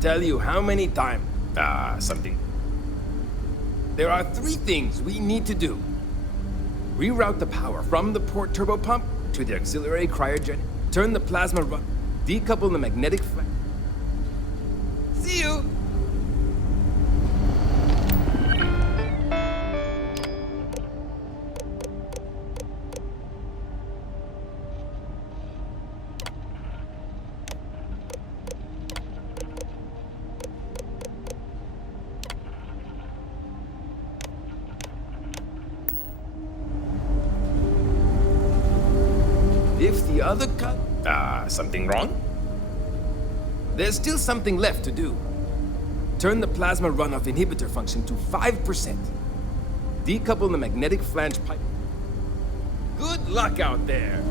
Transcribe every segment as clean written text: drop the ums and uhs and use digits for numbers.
tell you how many times. Something. There are 3 things we need to do. Reroute the power from the port turbopump to the auxiliary cryogen. Turn the plasma run. Decouple the magnetic flange. See you! If the other something wrong? There's still something left to do. Turn the plasma runoff inhibitor function to 5%. Decouple the magnetic flange pipe. Good luck out there!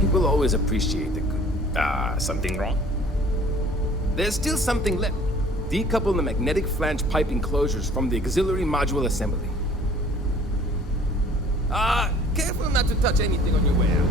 People always appreciate the good. Something wrong? There's still something left. Decouple the magnetic flange pipe enclosures from the auxiliary module assembly. Careful not to touch anything on your way out.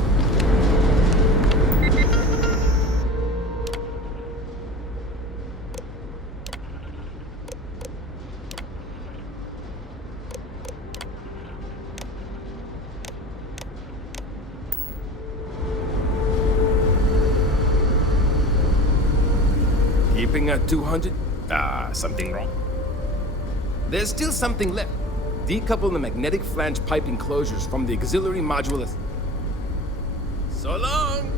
Keeping at 200? Something wrong? There's still something left. Decouple the magnetic flange pipe enclosures from the auxiliary module. So long!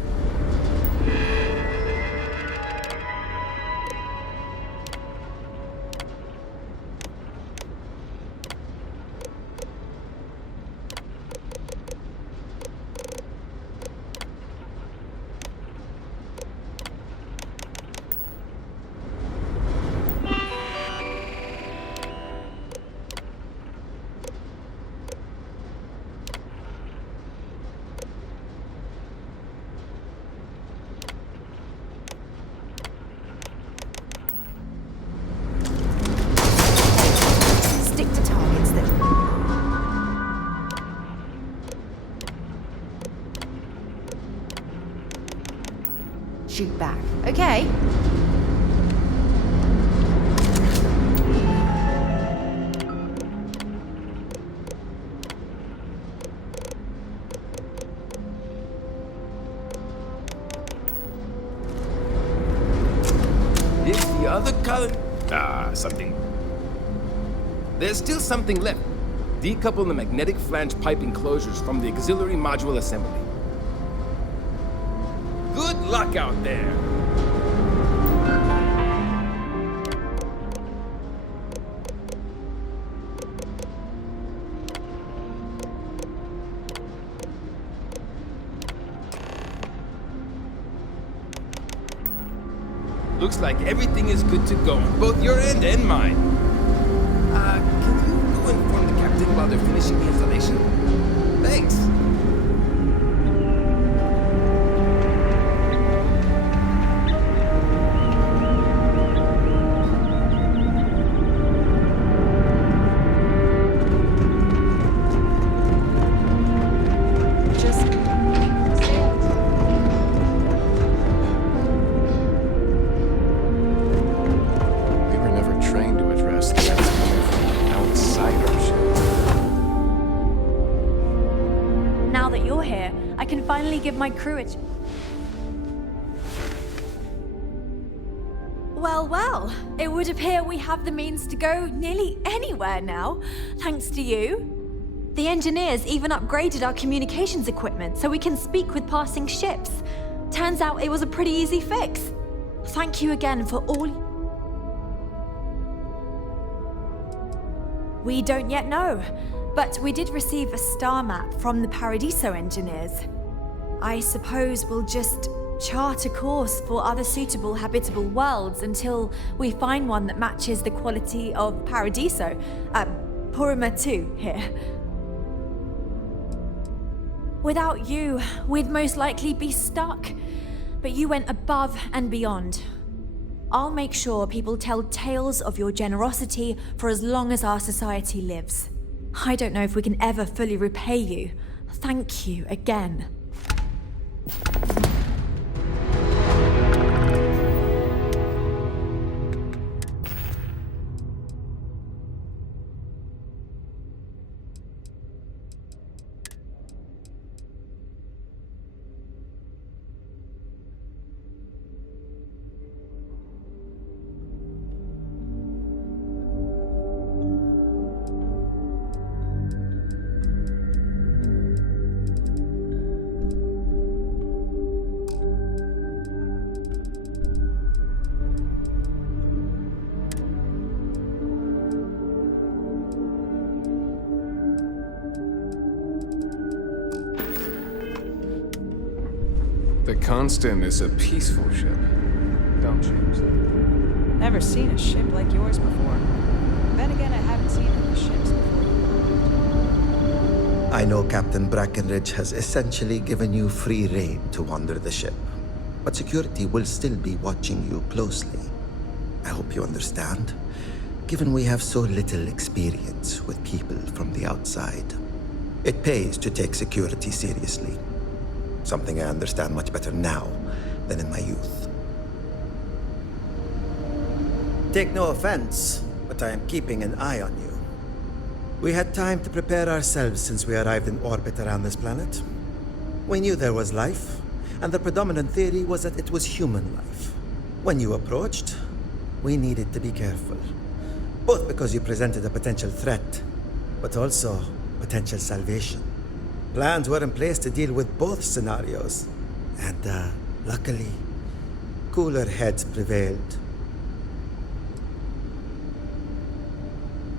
Shoot back. Okay. If the other color... something. There's still something left. Decouple the magnetic flange pipe enclosures from the auxiliary module assembly. Good luck out there! Looks like everything is good to go on both your end and mine. Can you go inform the captain while they're finishing the installation? Thanks. Finally give my crew a... Well, it would appear we have the means to go nearly anywhere now, thanks to you. The engineers even upgraded our communications equipment so we can speak with passing ships. Turns out it was a pretty easy fix. Thank you again for all... We don't yet know, but we did receive a star map from the Paradiso engineers. I suppose we'll just chart a course for other suitable habitable worlds until we find one that matches the quality of Paradiso. Purima 2 here. Without you, we'd most likely be stuck. But you went above and beyond. I'll make sure people tell tales of your generosity for as long as our society lives. I don't know if we can ever fully repay you. Thank you again. The Constant is a peaceful ship. Don't change that. Never seen a ship like yours before. Then again, I haven't seen any ships before. I know Captain Brackenridge has essentially given you free rein to wander the ship, but security will still be watching you closely. I hope you understand, given we have so little experience with people from the outside. It pays to take security seriously. Something I understand much better now than in my youth. Take no offense, but I am keeping an eye on you. We had time to prepare ourselves since we arrived in orbit around this planet. We knew there was life, and the predominant theory was that it was human life. When you approached, we needed to be careful. Both because you presented a potential threat, but also potential salvation. Plans were in place to deal with both scenarios, and luckily, cooler heads prevailed.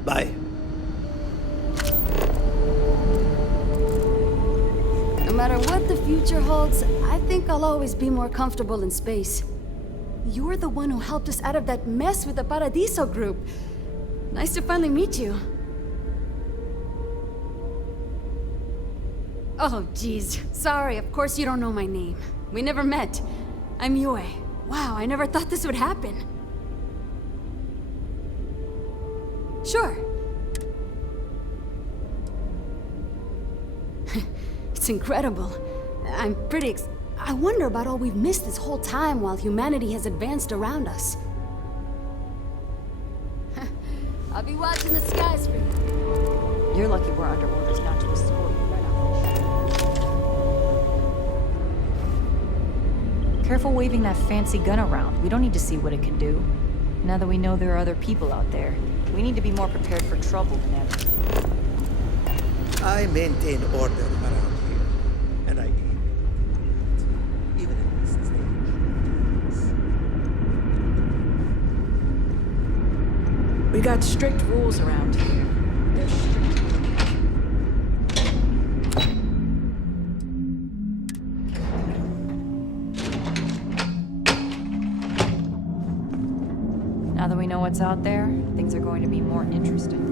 Bye. No matter what the future holds, I think I'll always be more comfortable in space. You're the one who helped us out of that mess with the Paradiso group. Nice to finally meet you. Oh, geez. Sorry, of course you don't know my name. We never met. I'm Yue. Wow, I never thought this would happen. Sure. It's incredible. I'm pretty I wonder about all we've missed this whole time while humanity has advanced around us. I'll be watching the skies for you. You're lucky we're under orders not to escort you right off the ship. Careful waving that fancy gun around. We don't need to see what it can do. Now that we know there are other people out there, we need to be more prepared for trouble than ever. I maintain order around here, and I aim even at this stage. We got strict rules around here. They're strict. Now that we know what's out there, things are going to be more interesting.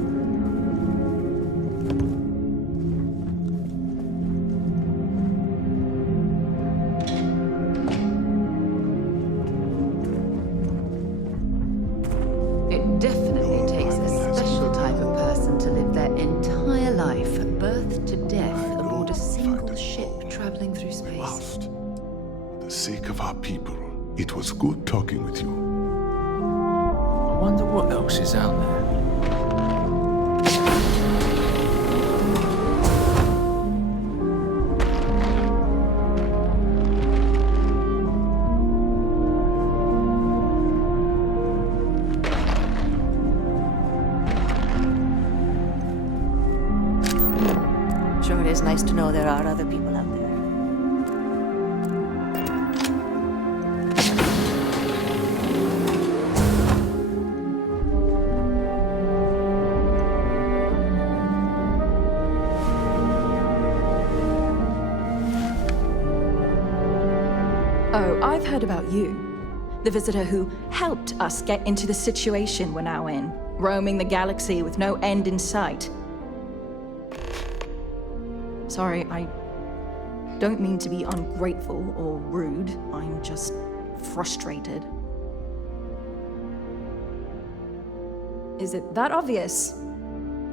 It definitely takes a special type of person to live their entire life, birth to death, aboard a single ship traveling through space. Must. For the sake of our people, it was good talking with you. I wonder what else is out there. Sure, it is nice to know there are other people out there. Oh, I've heard about you. The visitor who helped us get into the situation we're now in, roaming the galaxy with no end in sight. Sorry, I don't mean to be ungrateful or rude. I'm just frustrated. Is it that obvious?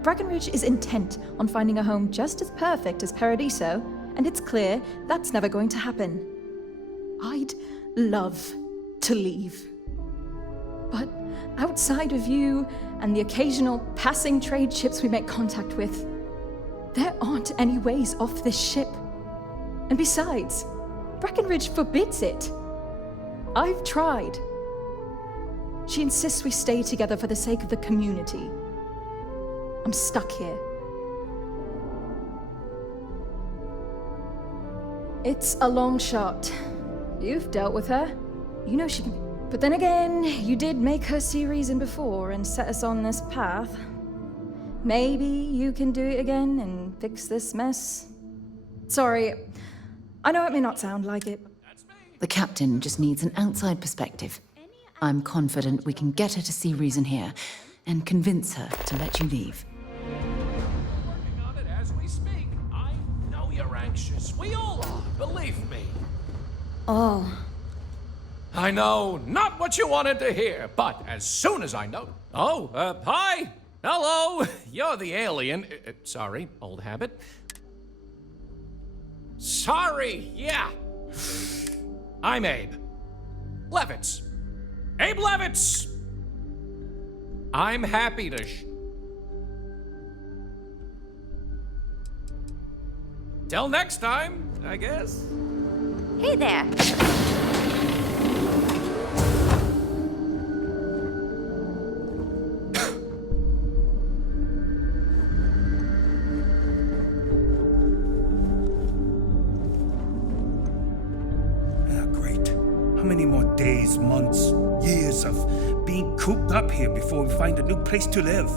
Breckenridge is intent on finding a home just as perfect as Paradiso, and it's clear that's never going to happen. I'd love to leave. But outside of you and the occasional passing trade ships we make contact with, there aren't any ways off this ship. And besides, Breckenridge forbids it. I've tried. She insists we stay together for the sake of the community. I'm stuck here. It's a long shot. You've dealt with her. You know she can... But then again, you did make her see reason before and set us on this path. Maybe you can do it again and fix this mess. Sorry, I know it may not sound like it. The captain just needs an outside perspective. I'm confident we can get her to see reason here and convince her to let you leave. Working on it as we speak. I know you're anxious. We all are, believe me. Oh. I know, not what you wanted to hear, but as soon as I know... Oh, hi! Hello! You're the alien. Sorry, old habit. Sorry, yeah. I'm Abe. Levitz. Abe Levitz! I'm happy to Till next time, I guess. Hey there. Great. How many more days, months, years of being cooped up here before we find a new place to live?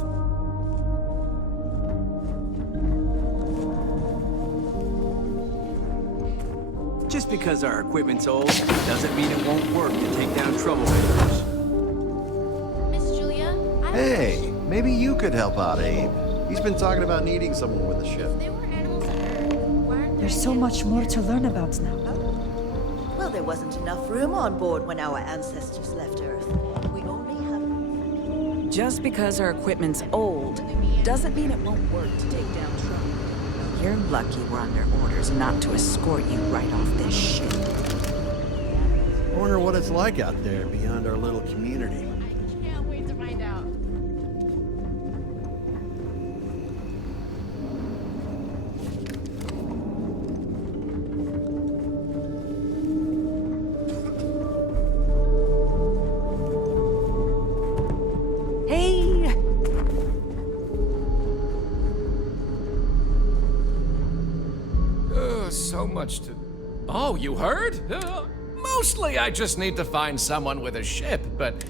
Just because our equipment's old doesn't mean it won't work to take down troublemakers. Miss Julia? Hey, maybe you could help out Abe. He's been talking about needing someone with a ship. There were animals on Earth. Weren't There's so much more to learn about now. Well, there wasn't enough room on board when our ancestors left Earth. We only have... Just because our equipment's old doesn't mean it won't work to take down trouble. You're lucky we're under orders not to escort you right off this ship. I wonder what it's like out there beyond our little community. I can't wait to find out. Hey! So much to... Oh, you heard? Mostly I just need to find someone with a ship, but...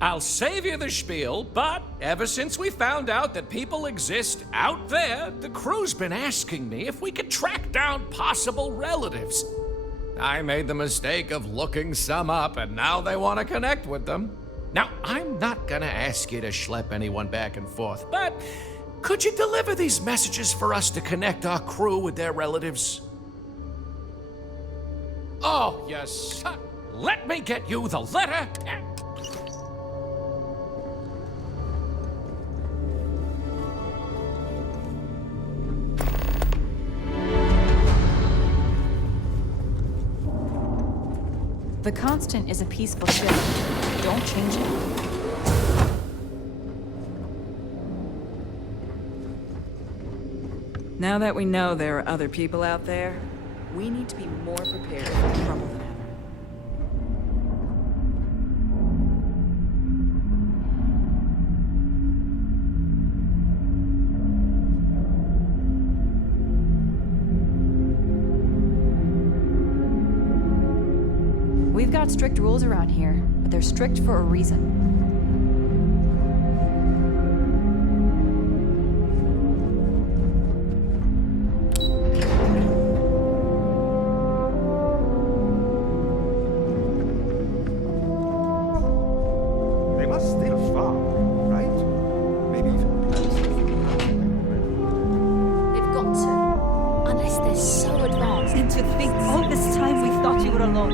I'll save you the spiel, but ever since we found out that people exist out there, the crew's been asking me if we could track down possible relatives. I made the mistake of looking some up, and now they want to connect with them. Now, I'm not gonna ask you to schlep anyone back and forth, but... could you deliver these messages for us to connect our crew with their relatives? Oh, yes. Let me get you the letter and... The Constant is a peaceful ship. Don't change it. Now that we know there are other people out there, we need to be more prepared for trouble than ever. We've got strict rules around here, but they're strict for a reason. They must still far, right? Maybe even... They've got to. Unless they're so Lord.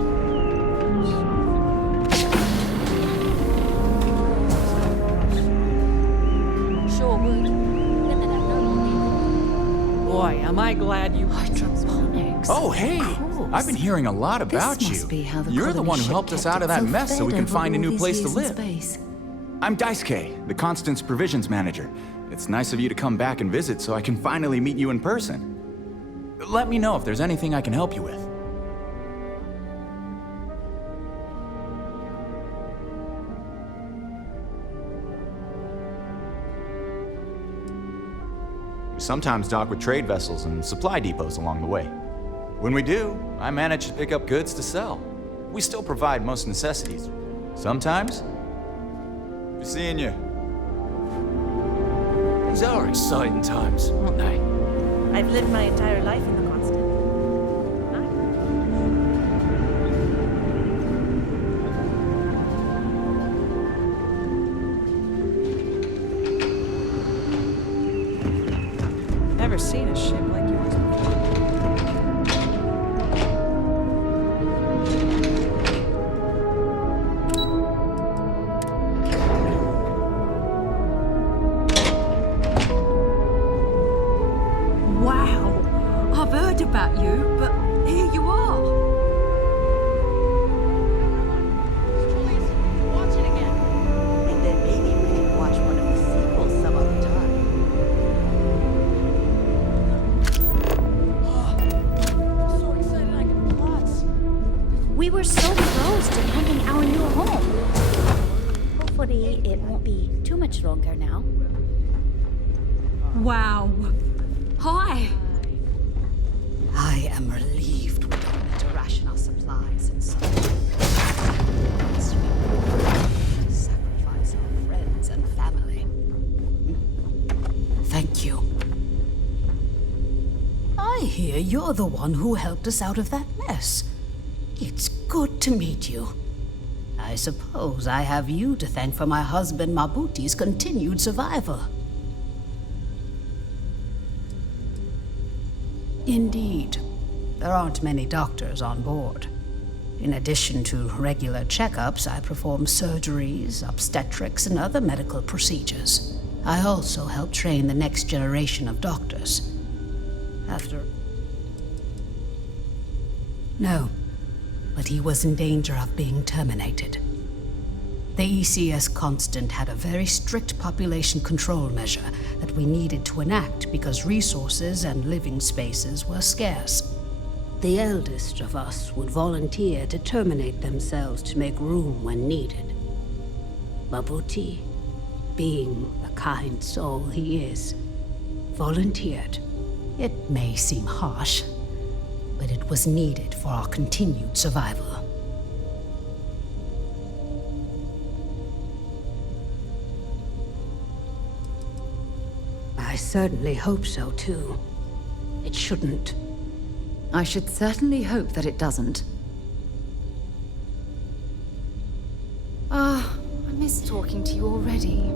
Sure would. Then they'd have no more need. Boy, am I glad you... Hydroponics. Oh, hey! Course. I've been hearing a lot about This you. must be how the You're the one who colony helped ship us kept out of that itself mess so we fed can over find a all new these place to years in live. space. I'm Daisuke, the Constance Provisions Manager. It's nice of you to come back and visit so I can finally meet you in person. Let me know if there's anything I can help you with. We sometimes dock with trade vessels and supply depots along the way. When we do, I manage to pick up goods to sell. We still provide most necessities. Sometimes, be seeing you. These are exciting times, aren't they? I've lived my entire life in the constant. Never seen a ship like yours before. Wow! I've heard about you, but here you are. Watch it again. And then maybe we can watch one of the sequels some other time. So excited I can plot. We were so close to finding our new home. Hopefully, it won't be too much longer now. Wow. Hi. I am relieved we don't need to ration our supplies and such. To sacrifice our friends and family. Thank you. I hear you're the one who helped us out of that mess. It's good to meet you. I suppose I have you to thank for my husband Mabuti's continued survival. Indeed. There aren't many doctors on board. In addition to regular checkups, I perform surgeries, obstetrics, and other medical procedures. I also help train the next generation of doctors. No, but he was in danger of being terminated. The ECS Constant had a very strict population control measure that we needed to enact because resources and living spaces were scarce. The eldest of us would volunteer to terminate themselves to make room when needed. Mabuti, being the kind soul he is, volunteered. It may seem harsh, but it was needed for our continued survival. I certainly hope so, too. It shouldn't. I should certainly hope that it doesn't. Ah, I miss talking to you already.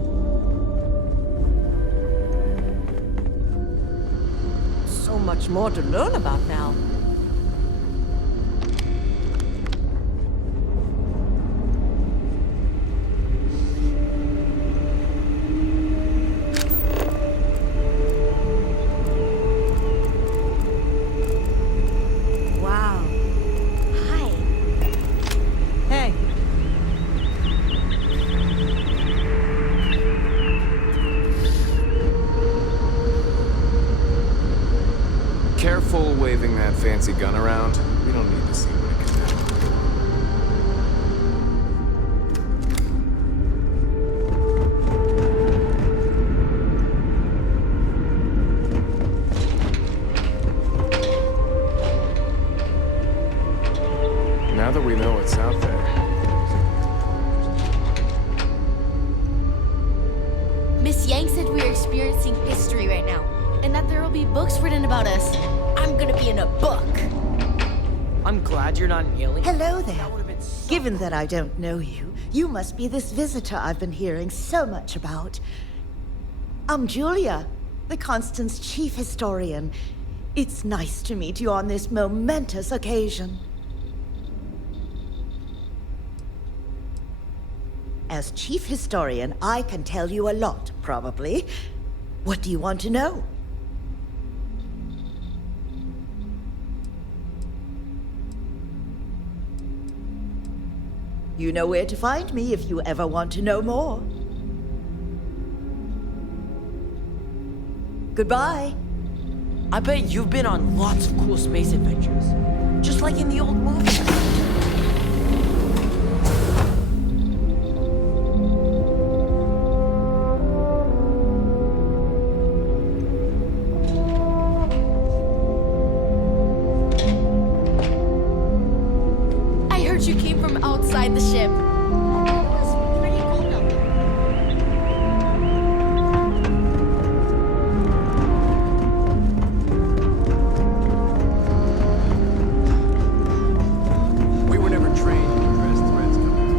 So much more to learn about now. Wow. Hi. Hey. Careful waving that fancy gun around. We don't need to see what it can do. Now that we know what's out there. Miss Yang said we're experiencing history right now, and that there will be books written about us. I'm gonna be in a book. I'm glad you're not an alien. Hello there. Given that I don't know you, you must be this visitor I've been hearing so much about. I'm Julia, the Constance chief historian. It's nice to meet you on this momentous occasion. As chief historian, I can tell you a lot, probably. What do you want to know? You know where to find me if you ever want to know more. Goodbye. I bet you've been on lots of cool space adventures. Just like in the old movies. I heard you came from outside the ship. We were never trained to address threats coming.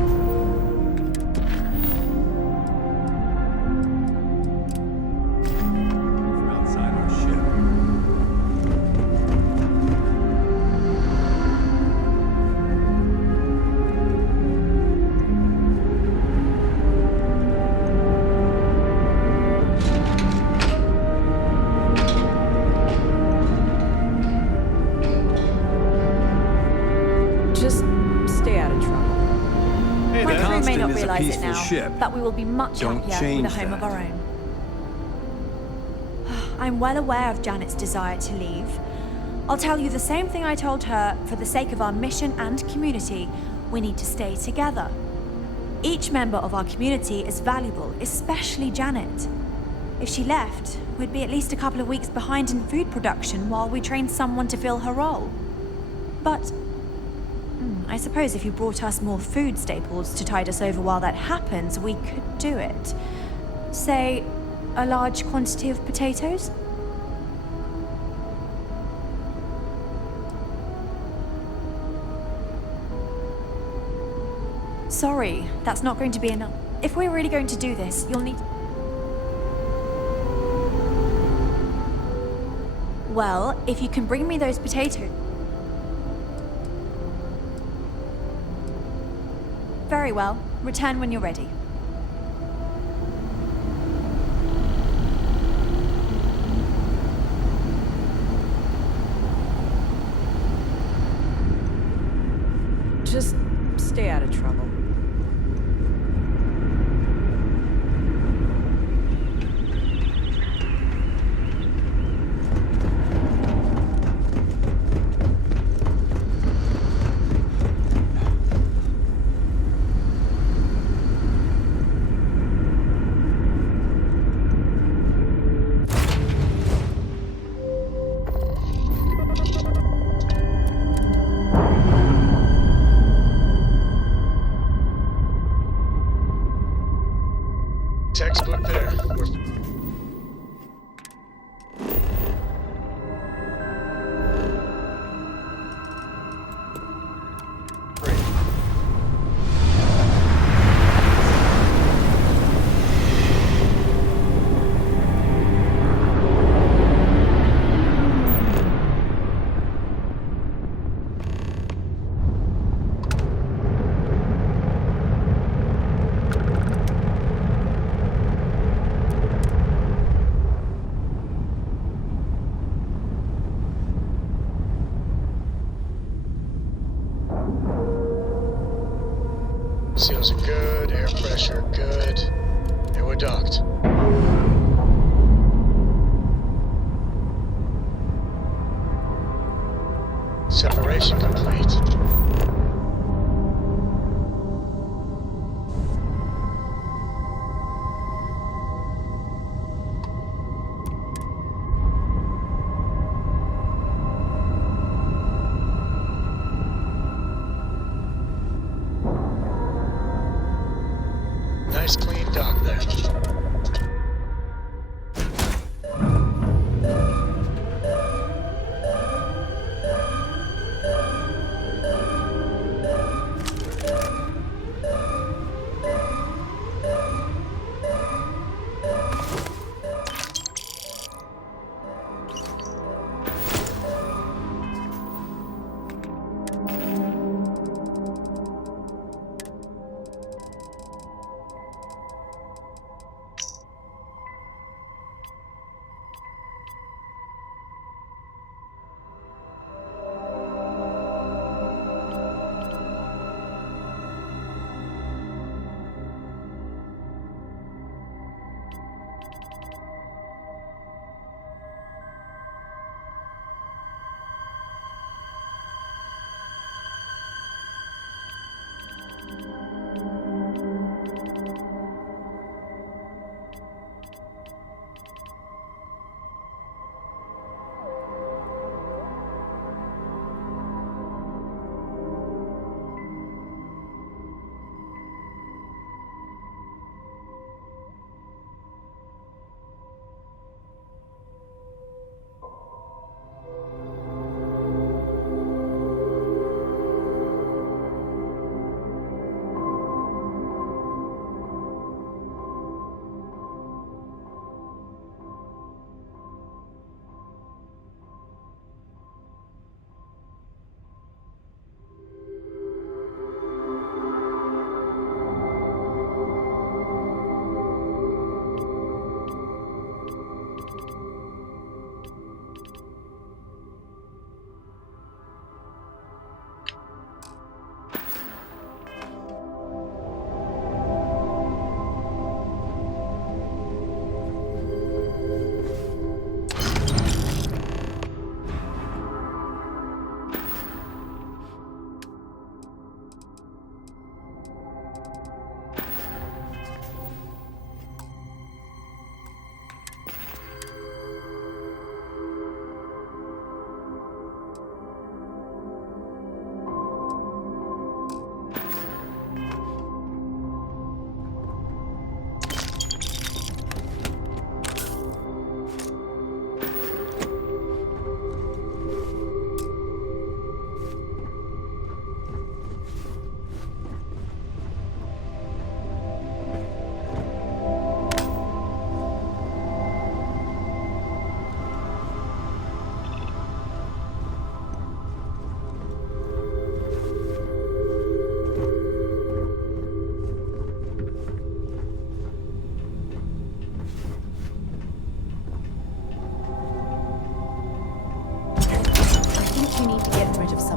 From outside our ship. Just stay out of trouble. Hey, My the crew may not Constant is a realize it peaceful now, ship. but we will be much Don't happier with change a home of that. our own. I'm well aware of Janet's desire to leave. I'll tell you the same thing I told her. For the sake of our mission and community, we need to stay together. Each member of our community is valuable, especially Janet. If she left, we'd be at least a couple of weeks behind in food production while we trained someone to fill her role. But I suppose if you brought us more food staples to tide us over while that happens, we could do it. Say, a large quantity of potatoes? Sorry, that's not going to be enough. If we're really going to do this, you'll need... Well, if you can bring me those potatoes... Very well. Return when you're ready. Just stay out of trouble. Textbook there. Seals are good, air pressure good, and we're docked. Separation complete. Nice clean dock there.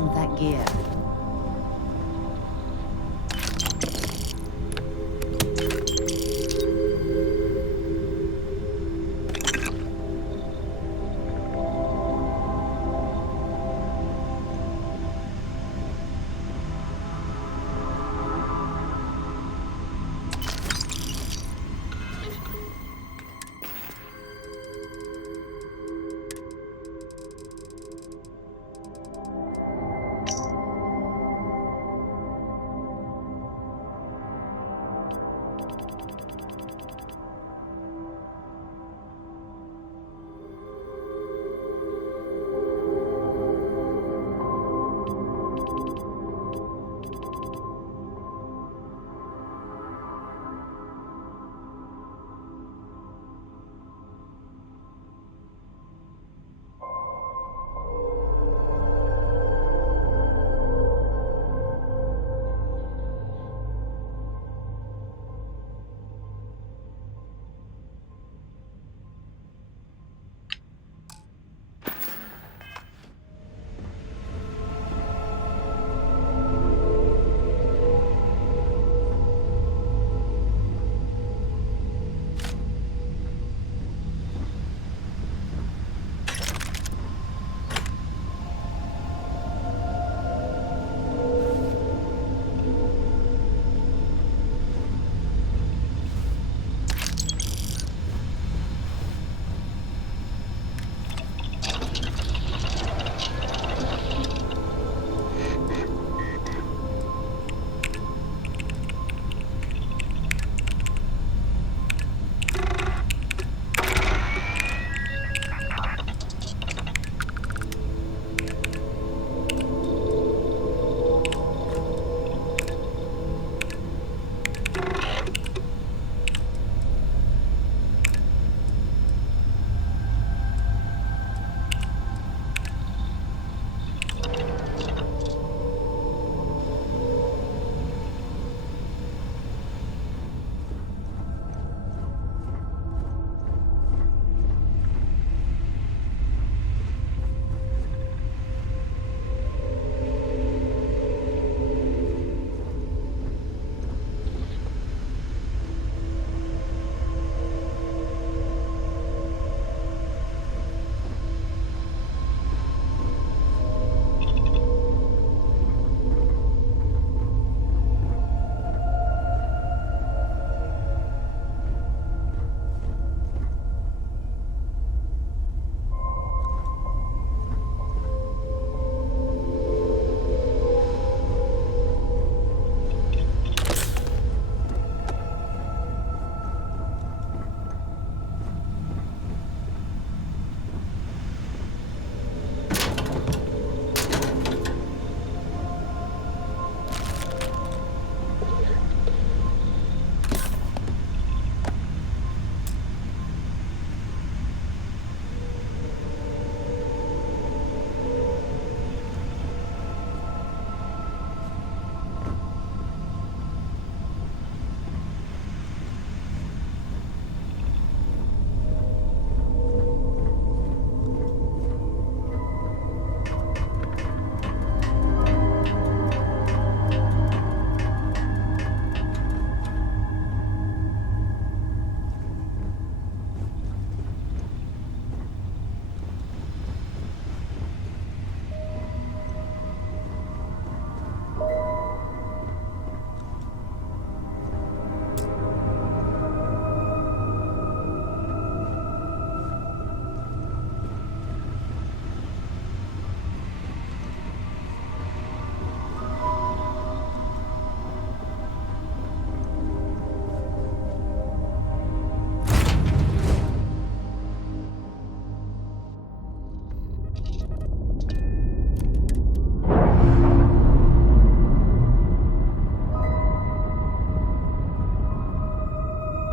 on that gear.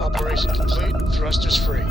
Operation complete. Thrusters free.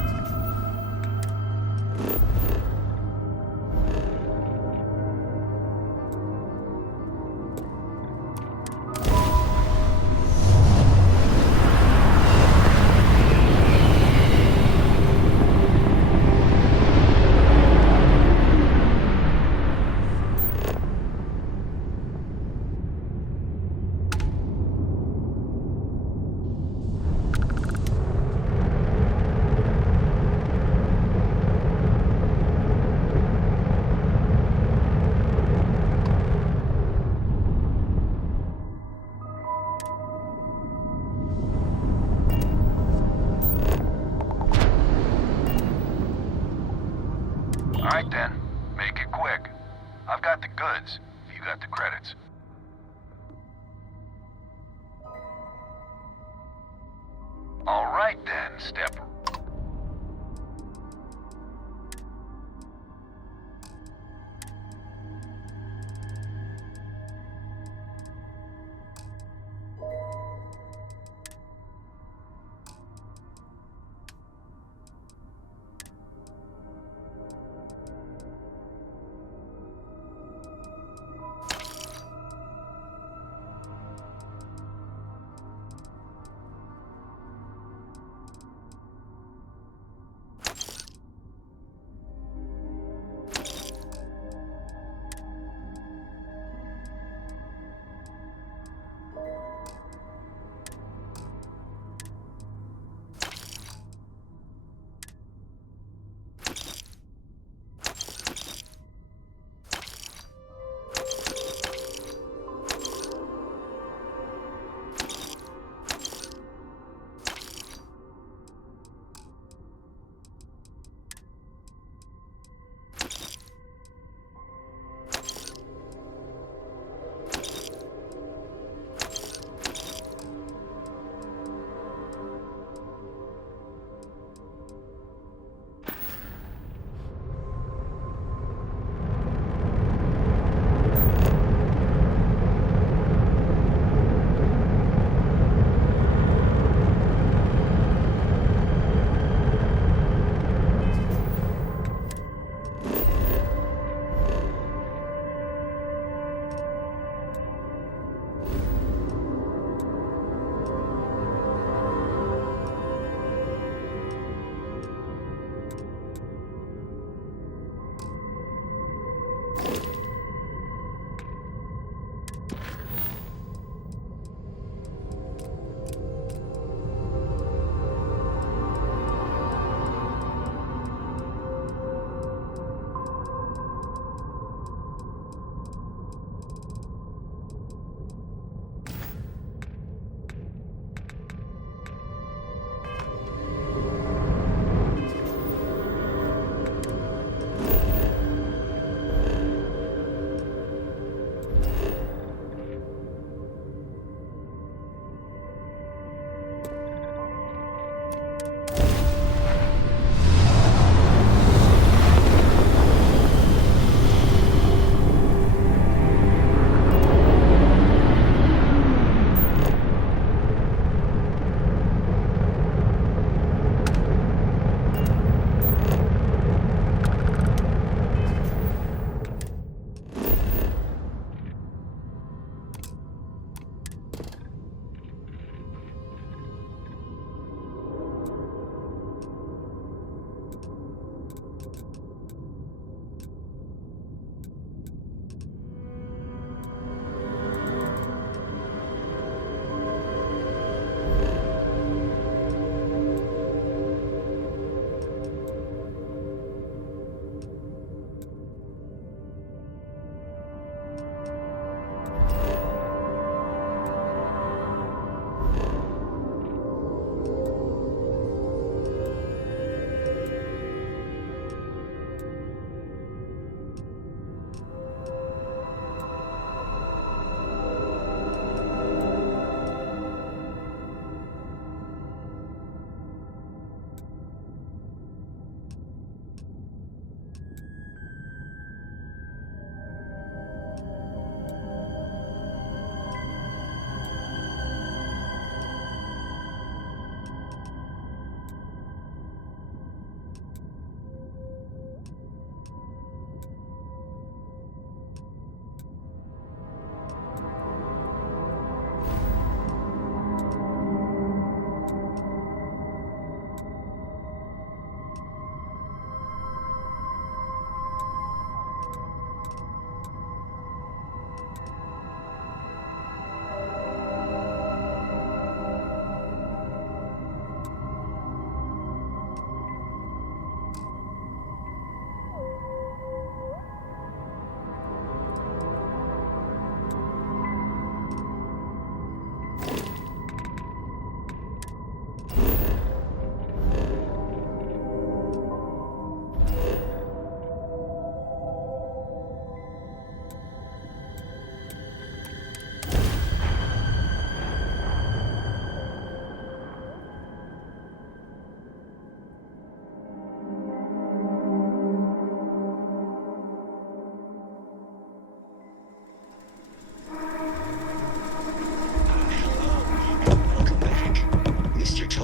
right then. Make it quick. I've got the goods. You got the credits. All right then, step.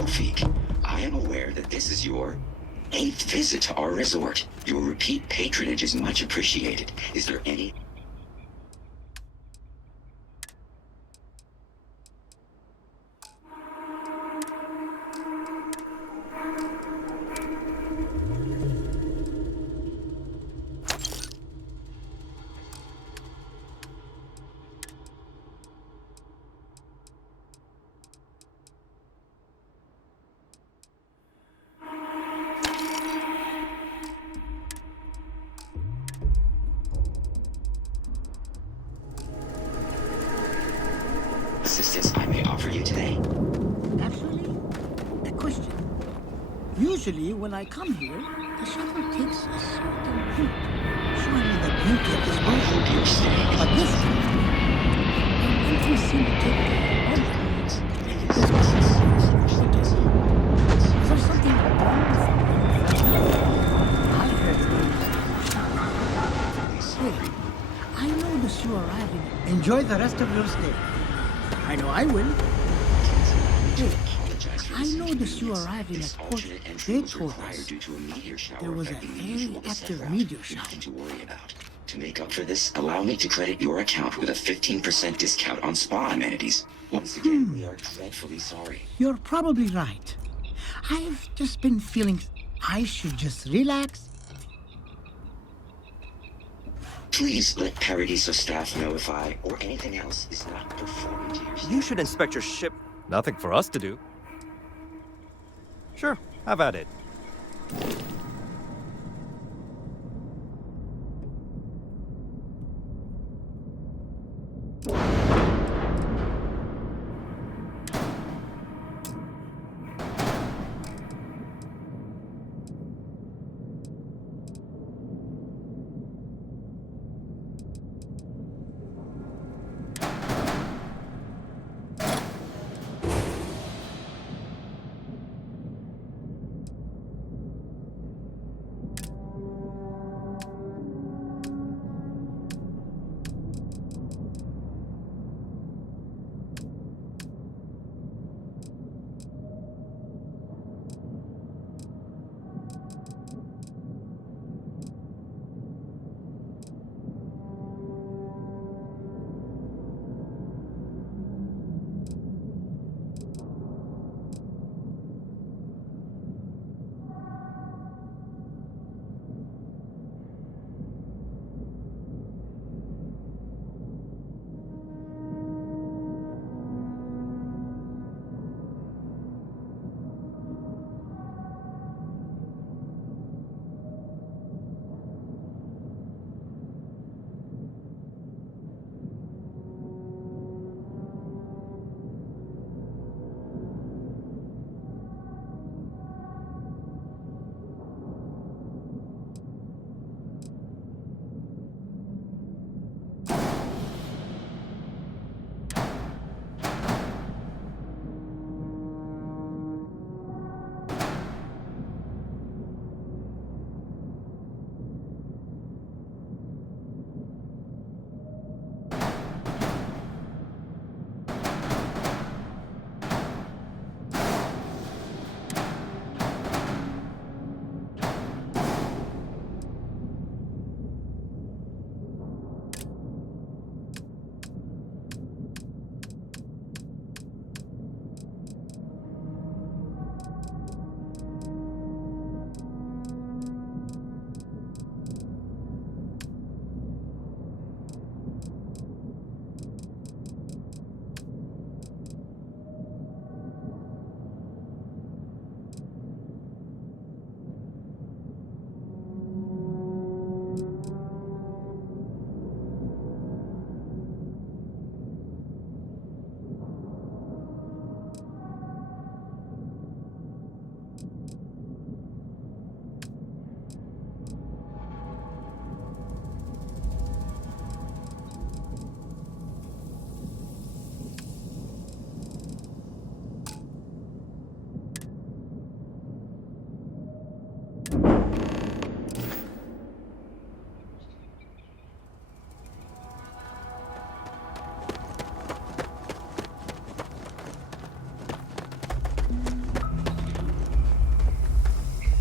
Rafik. I am aware that this is your 8th visit to our resort. Your repeat patronage is much appreciated. Is there any... assistance I may offer you today? Actually, a question. Usually, when I come here, the shuttle takes a certain route, showing me the beauty of this world. But this time, it doesn't seem to take the other route. Is there something wrong with it? I heard things. Hey, I noticed you arriving. Enjoy the rest of your stay. I know I will. Hey, I noticed you arriving at port. They told us there was a very active meteor shower. Nothing to worry about. To make up for this, allow me to credit your account with a 15% discount on spa amenities. Once again, we are dreadfully sorry. You're probably right. I've just been feeling I should just relax. Please let Paradiso staff know if I, or anything else, is not performing to your standards. You should inspect your ship. Nothing for us to do. Sure, have at it.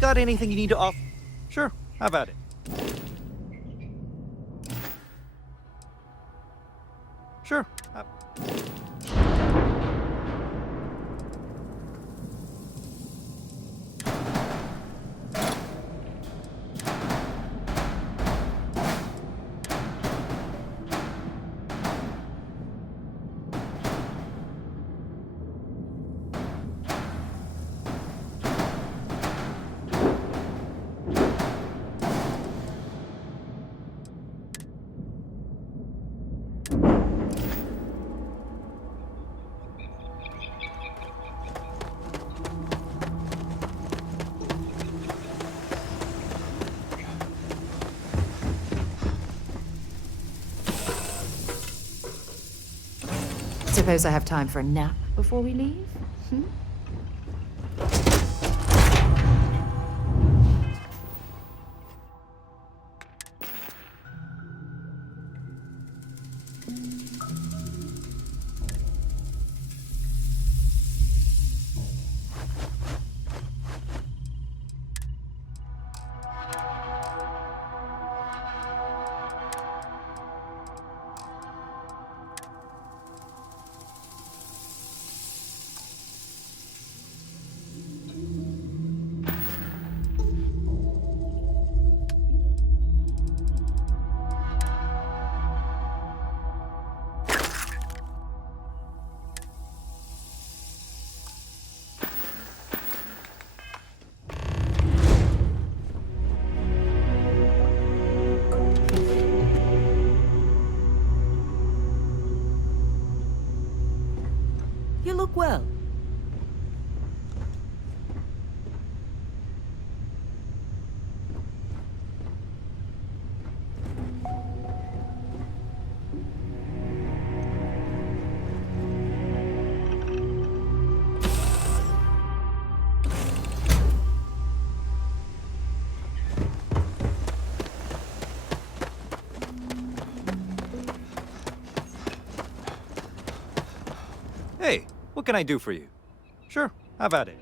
got anything you need to offer? Sure, have at it. Sure. Suppose I have time for a nap before we leave? Hmm? You look well. Hey, what can I do for you? Sure, have at it.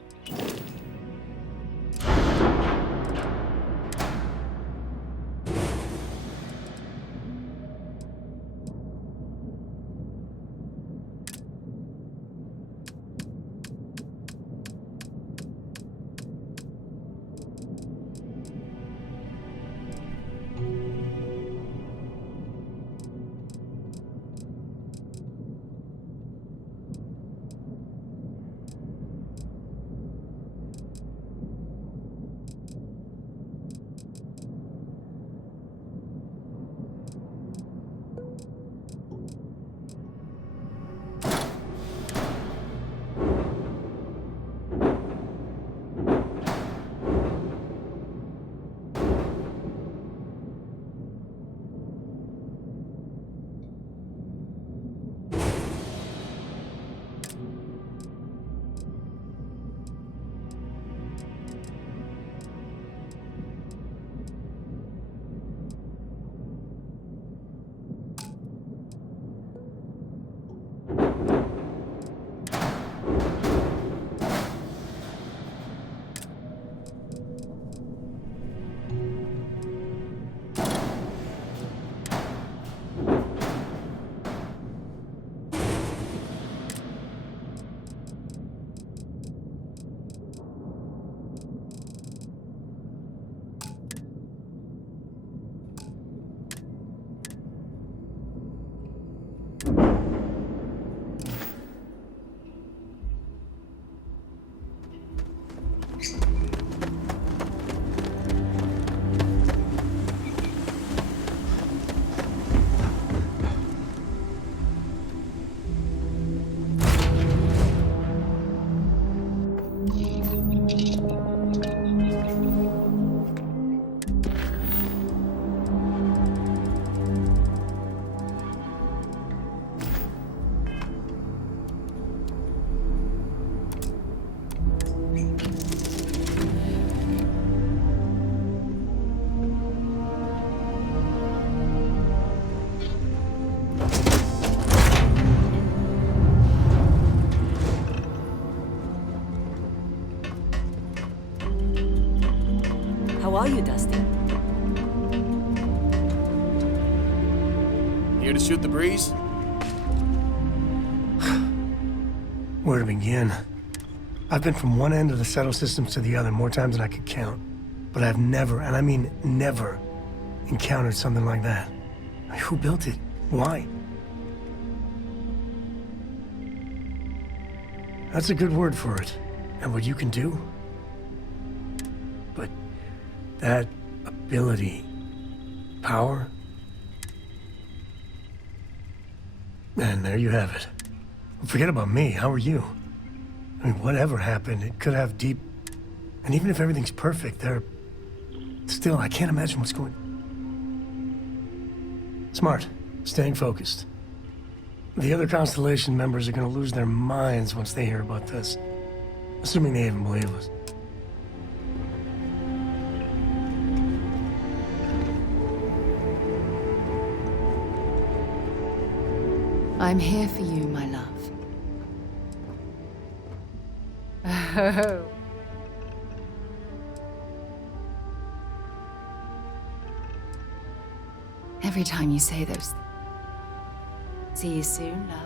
How are you, Dusty? Here to shoot the breeze? Where to begin? I've been from one end of the settle systems to the other more times than I could count. But I've never, and I mean never, encountered something like that. Who built it? Why? That's a good word for it. And what you can do? But that ability, power, and there you have it. Forget about me, how are you? I mean, whatever happened, it could have deep... And even if everything's perfect, still, I can't imagine what's going... Smart. Staying focused. The other Constellation members are gonna lose their minds once they hear about this. Assuming they even believe us. I'm here for you, my love. Oh. Every time you say those... See you soon, love.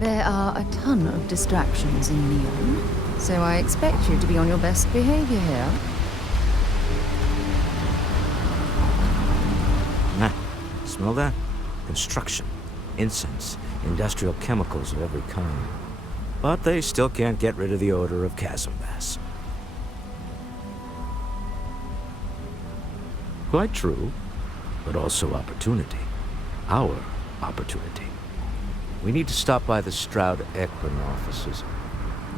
There are a ton of distractions in Neon, so I expect you to be on your best behavior here. Nah, smell that? Construction, incense, industrial chemicals of every kind. But they still can't get rid of the odor of chasm bass. Quite true, but also opportunity. Our opportunity. We need to stop by the Stroud-Ekman offices.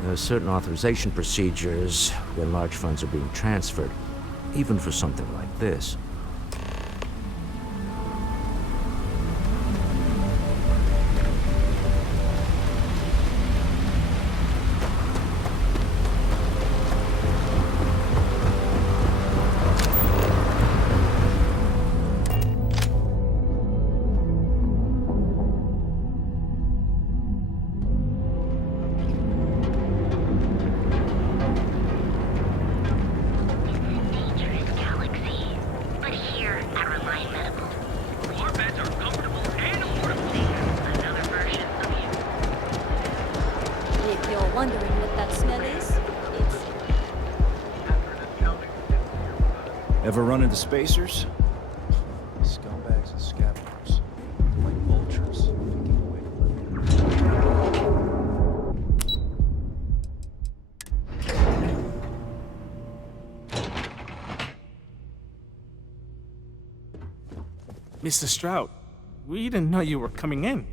There are certain authorization procedures when large funds are being transferred, even for something like this. Ever run into spacers? Scumbags and scavengers. Like vultures, picking away Mr. Stroud, we didn't know you were coming in.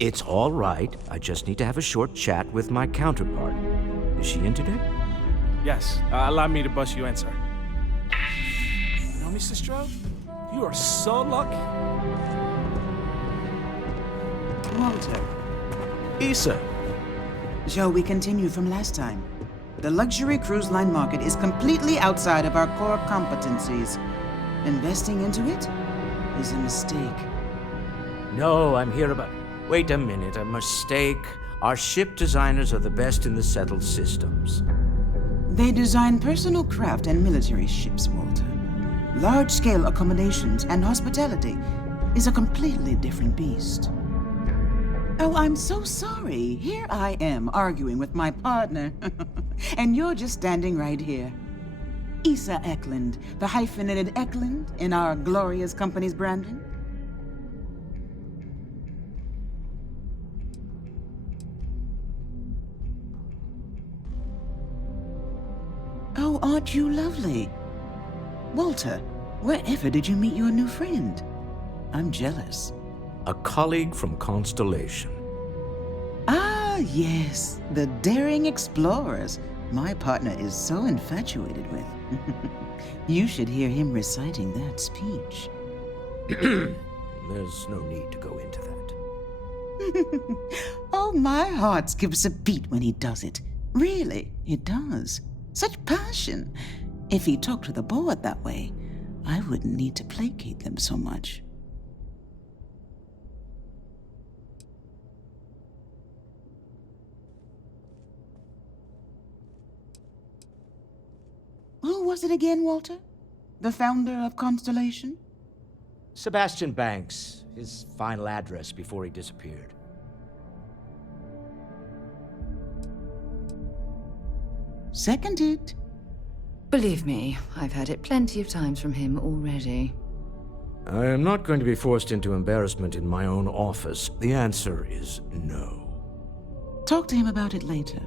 It's all right. I just need to have a short chat with my counterpart. Is she in today? Yes, allow me to bust you in, sir. You know, Mr. Stroud, you are so lucky. Walter. Issa. Shall we continue from last time? The luxury cruise line market is completely outside of our core competencies. Investing into it is a mistake. No, I'm here about... Wait a minute, a mistake. Our ship designers are the best in the settled systems. They design personal craft and military ships, Walter. Large-scale accommodations and hospitality. is a completely different beast. Oh, I'm so sorry. Here I am arguing with my partner, and you're just standing right here. Issa Eklund, the hyphenated Eklund in our glorious company's branding. Oh, aren't you lovely? Walter, wherever did you meet your new friend? I'm jealous. A colleague from Constellation. Ah, yes, the daring explorers my partner is so infatuated with. You should hear him reciting that speech. There's no need to go into that. Oh, my heart skips a beat when he does it. Really, it does. Such passion. If he talked to the board that way, I wouldn't need to placate them so much. Who was it again, Walter? The founder of Constellation? Sebastian Banks, his final address before he disappeared. Seconded. Believe me, I've heard it plenty of times from him already. I am not going to be forced into embarrassment in my own office. The answer is no. Talk to him about it later.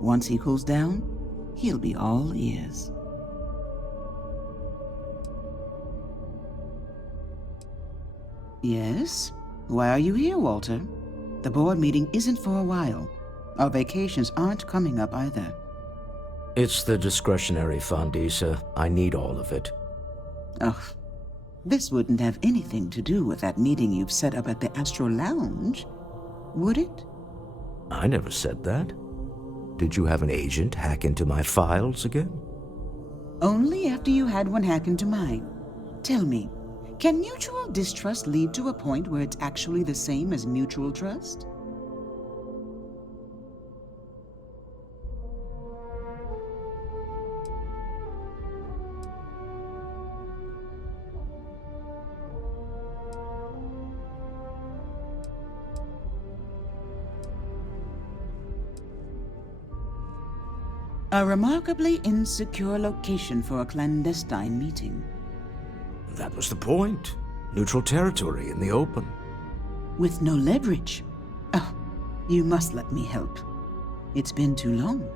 Once he cools down, he'll be all ears. Yes? Why are you here, Walter? The board meeting isn't for a while. Our vacations aren't coming up either. It's the discretionary fund, Issa. I need all of it. Ugh. This wouldn't have anything to do with that meeting you've set up at the Astro Lounge, would it? I never said that. Did you have an agent hack into my files again? Only after you had one hack into mine. Tell me, can mutual distrust lead to a point where it's actually the same as mutual trust? A remarkably insecure location for a clandestine meeting. That was the point. Neutral territory in the open. With no leverage. Oh, you must let me help. It's been too long.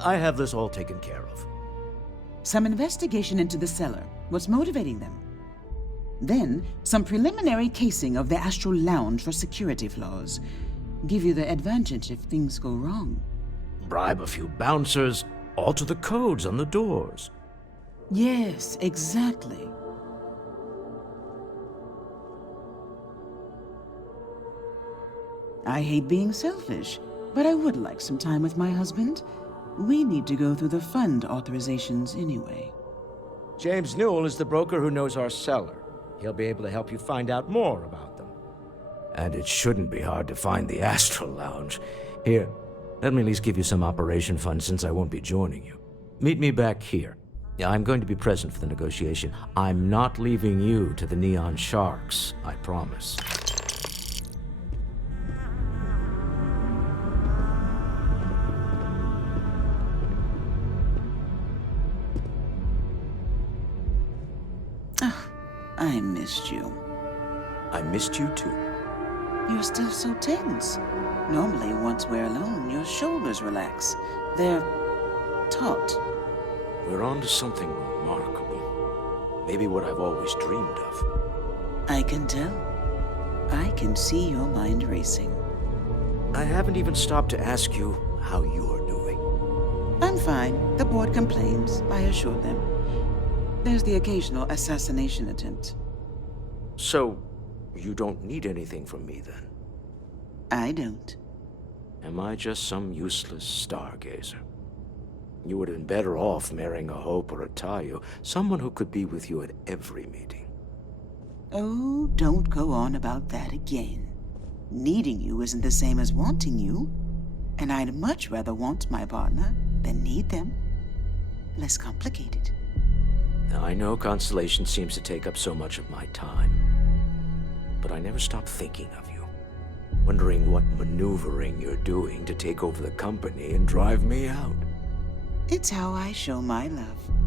I have this all taken care of. Some investigation into the cellar. What's motivating them? Then, some preliminary casing of the Astral Lounge for security flaws. Give you the advantage if things go wrong. Bribe a few bouncers, alter the codes on the doors. Yes, exactly. I hate being selfish, but I would like some time with my husband. We need to go through the fund authorizations anyway. James Newell is the broker who knows our cellar. He'll be able to help you find out more about them. And it shouldn't be hard to find the Astral Lounge. Here, let me at least give you some operation funds since I won't be joining you. Meet me back here. I'm going to be present for the negotiation. I'm not leaving you to the Neon Sharks, I promise. I missed you. I missed you too. You're still so tense. Normally, once we're alone, your shoulders relax. They're taut. We're on to something remarkable. Maybe what I've always dreamed of. I can tell. I can see your mind racing. I haven't even stopped to ask you how you're doing. I'm fine. The board complains. I assure them. There's the occasional assassination attempt. So, you don't need anything from me then? I don't. Am I just some useless stargazer? You would have been better off marrying a Hope or a Tayo, someone who could be with you at every meeting. Oh, don't go on about that again. Needing you isn't the same as wanting you, and I'd much rather want my partner than need them. Less complicated. I know Constellation seems to take up so much of my time. but I never stop thinking of you. Wondering what maneuvering you're doing to take over the company and drive me out. It's how I show my love.